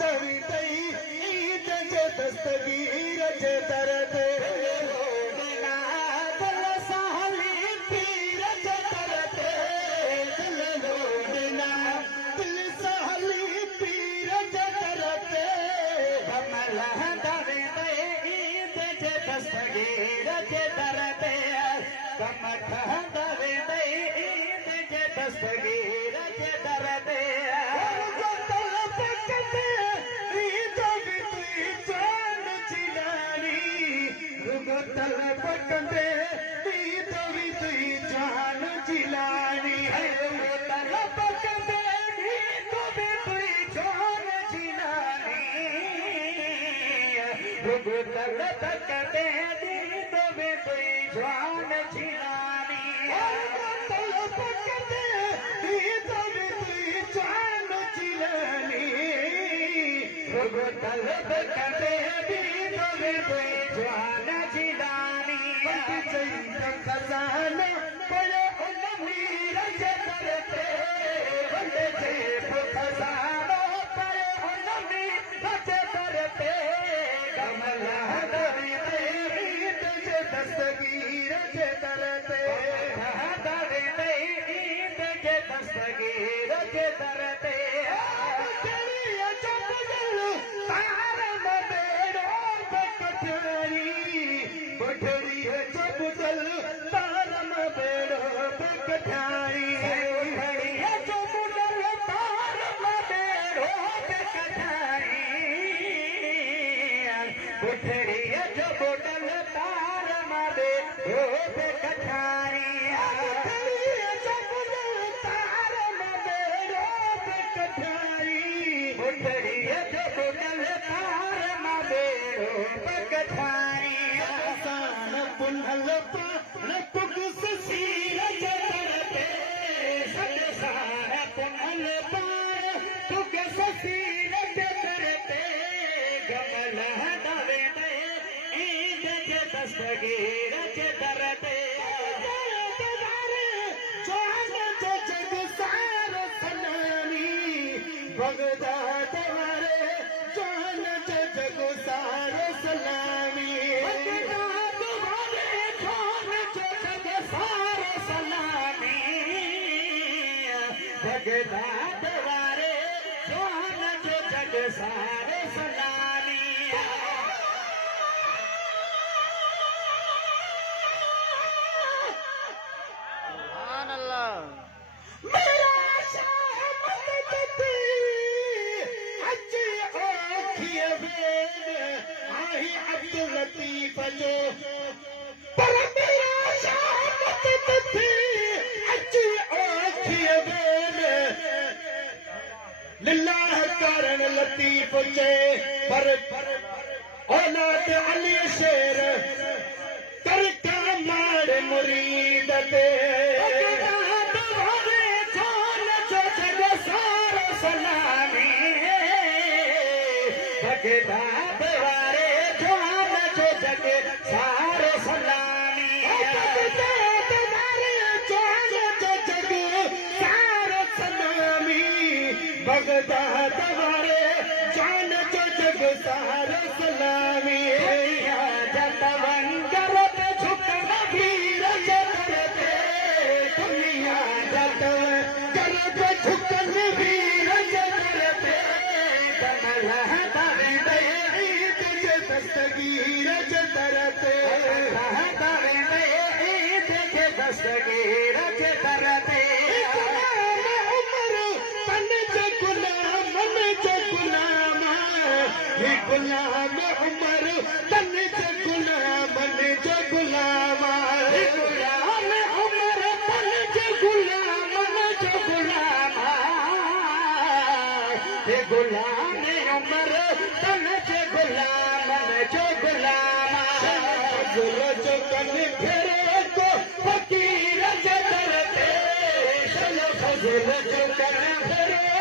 दवितई ईद जे दस्तगीर जे दर्द रोना दिल सहली पीर जे दर्द दिल रोना दिल सहली पीर जे दर्द कमल दवितई ईद जे दस्तगीर जे दर्द कमठ दवितई ईद जे दस्तगीर जे दर्द तल पकंदे ईद भी तुई जान जिलानी तल पकंदे ईद भी तुई जान जिलानी तल पकंदे ईद भी तुई जान जिलानी तल पकंदे ईद भी तुई जान जिलानी तल पकंदे ईद भी तुई जान जिलानी खजाना बड़े मीर जे करते बड़े जेब खजाना बड़े मीर जे करते कमला दवितई जे दस्तगीर जे दरते दवितई जे दस्तगीर जे दरते बढ़ड़ी है जब दल तारम बेड़ो बेकठारी बढ़ड़ी है जब दल तारम बेड़ो बेकठारी बढ़ड़ी है जब दल तारम बेड़ो बेकठारी बढ़ड़ी है जब दल तारम बेड़ो बेकठारी पुनल पुग सीर जरते सदसार पुनल पुग सीर जरते गमल दवितई ईद जे दस्तगीर जे दरते जान जो जग सारो सलामी बगदाद वारे जान जो जग सारो सलामी बगदाद वारे जान जो जग सारे सलामी सुभान अल्लाह मेरा शामत थी अज ओखिए बेन आही अब्दुल लतीफ जो पर मेरा शामत थी अज ओखिए बेन लिल्लाह कारण लतीफ चे पर औलाद अली शेर करका मार मुरीद ते सलामी बगदाद वारे जान जो जग सारे सलामी बगदाद वारे जान जो जग सारे सलामी बगदाद वारे जान जो जग सारे सलामी जतवंगर पे झुकन वीर जगते दुनिया जतवंगर पे झुकन वीर जगते कमल दवितई ईद जे दस्तगीर जे दरते दवितई ईद जे दस्तगीर जे दरते गुलाम उमर तन जे गुलाम जो गुलाम गुलाम उमर तन जे गुलाम जो गुलाम गुलाम उमर तन जे गुलाम जो गुलाम जो कन फेरे को फकीर जे दरते फजल जो कन फेरे